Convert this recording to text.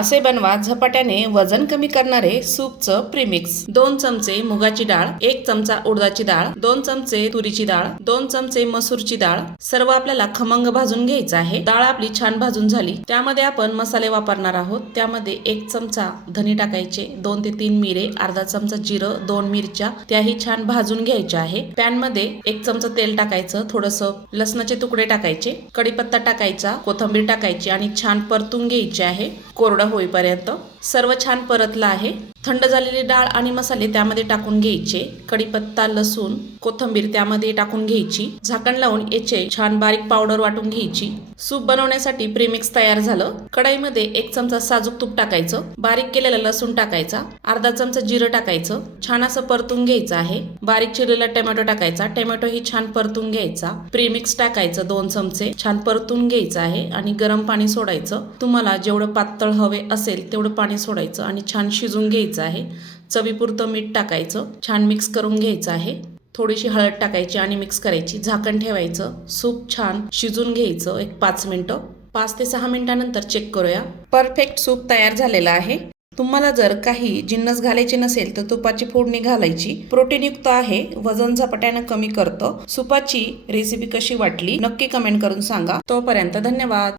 असे बनवा झपाट्याने वजन कमी करणारे सूपचं प्रीमिक्स। 2 चमचे मुगाची डाळ, 1 चमचा उडदाची डाळ, 2 चमचे तुरीची डाळ, 2 चमचे मसूरची डाळ सर्व आपल्याला खमंग भाजून घ्यायचं आहे। डाळ आपली छान भाजून झाली, त्यामध्ये आपण मसाले वापरणार आहोत। त्यामध्ये 1 चमचा धने टाकायचे, 2 ते 3 मिरे, अर्धा चमचा जिरं, 2 मिरच्या त्याही छान भाजून घ्यायच्या आहे। पॅन मध्ये 1 चमचा तेल टाकायचं, थोडंसं लसणाचे तुकडे टाकायचे, कढीपत्ता टाकायचा, कोथिंबीर टाकायची आणि छान परतून घ्यायचे आहे कोरडं होईपर्यंत। सर्व छान परतलं आहे। थंड झालेली डाळ आणि मसाले त्यामध्ये टाकून घ्यायचे, कढीपत्ता, लसूण, कोथिंबीर त्यामध्ये टाकून घ्यायची, झाकण लावून याचे छान बारीक पावडर वाटून घ्यायची। सूप बनवण्यासाठी प्रीमिक्स तयार झालं। कढईमध्ये 1 चमचा साजूक तूप टाकायचं, बारीक केलेला लसूण टाकायचा, अर्धा चमचा जिरं टाकायचं, छान असं परतून घ्यायचं आहे। बारीक चिरलेला टोमॅटो टाकायचा, टोमॅटो ही छान परतून घ्यायचा। प्रीमिक्स टाकायचं 2 चमचे, छान परतून घ्यायचं आहे आणि गरम पाणी सोडायचं। तुम्हाला जेवढं पातळ हवे असेल तेवढं पाणी सोडायचं आणि छान शिजून घ्यायचं आहे। चवीपुरतं मीठ टाकायचं, छान मिक्स करून घ्यायचं आहे। थोडीशी हळद टाकायची आणि मिक्स करायची, झाकण ठेवायचं। सूप छान शिजून घ्यायचं 5 मिनिटं। 5 ते 6 मिनिटांनंतर चेक करूया। परफेक्ट सूप तयार झालेला आहे। तुम्हाला जर काही जिन्नस घालायचे नसेल तर तुपाची फोडणी घालायची। प्रोटीनयुक्त आहे, वजन झपाट्यानं कमी करतं। सूपाची रेसिपी कशी वाटली नक्की कमेंट करून सांगा। तोपर्यंत धन्यवाद।